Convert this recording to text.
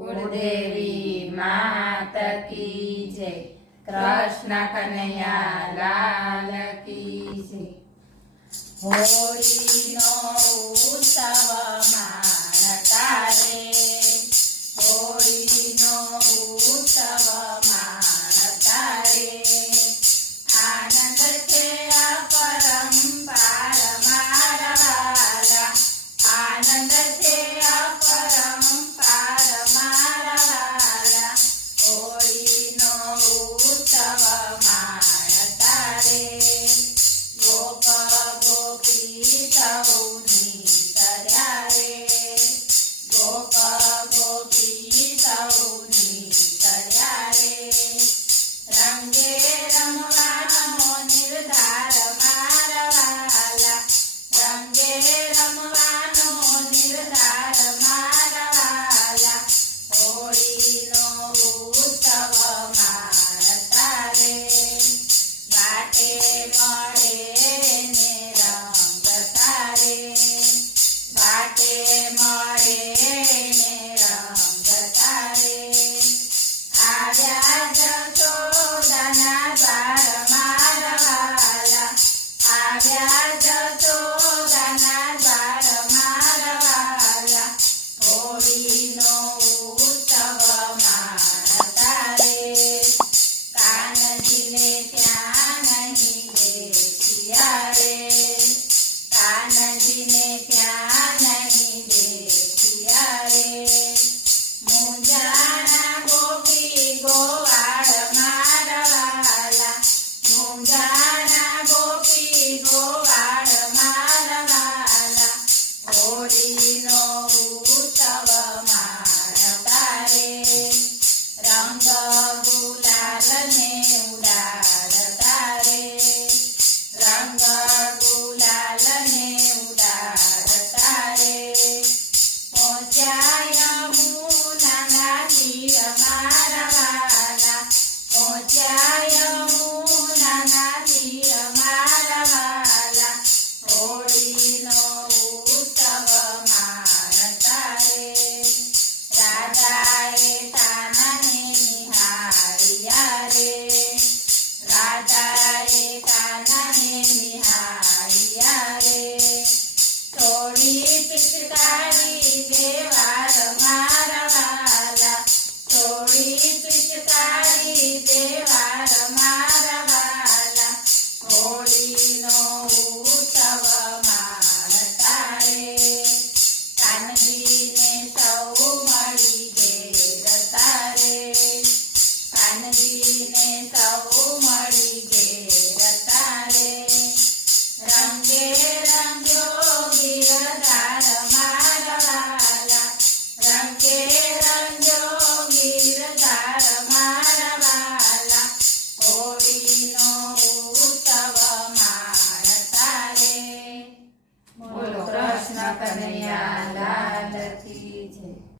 कुलदेवी मात की जय। कृष्ण कन्हैया लाल की जय। होळीनो उत्सव माणता रे, होळीनो उत्सव माणता रे। आनंद छे अपरंपार मारा वाला, आनंद छे अपरंपार मारा वाला। होळीनो उत्सव माणता रे, गोप गोपी सौनी तर्या रे, गोप गोपी सौनी तर्या रे। रंगे रमવાનો निर्धार मारवाला, रंगे रमવાનો निर्धार मारवाला। होळीनो उत्सव माणता रे, वाटे મળે ને રંગ તારે, વાટે મળે ને રંગ તારે। આવ્યા જશોદાના દ્વાર મારવાલા, આવ્યા જશોદાના દ્વાર મારવાલા। હોળીનો ઉત્સવ માણતા રે, કાનજીને ત્યાં નહીં બેઠિયા રે, કાનજીને ત્યાં નહીં બેઠિયા રે। મુંજાણા ગોપી ગોવાળ મારવાલા, મુંજાણા ગોપી ગોવાળ મારવાલા। હોળીનો ઉત્સવ માણતા રે, રંગ ગુલાલને ઉડાડતા રે, રંગ ગુલાલને ઉડાડતા રે। પહોંચ્યા યમુનાના તીર મારવાલા, પહોંચ્યા યમુનાના તીર મારવાલા। હોળીનો ઉત્સવ માણતા રે, રાધાએ કાનને નિહાળ્યા રે, રાધાએ કાનને નિહાળ્યા રે। થોડી પિચકારી દેવાર મારવાલા, થોડી પિચકારી દેવાર મારવાલા। હોળીનો ઉત્સવ માણતા રે, કાનજીને સૌ મળી ઘેરતા રે, કાનજીને સૌ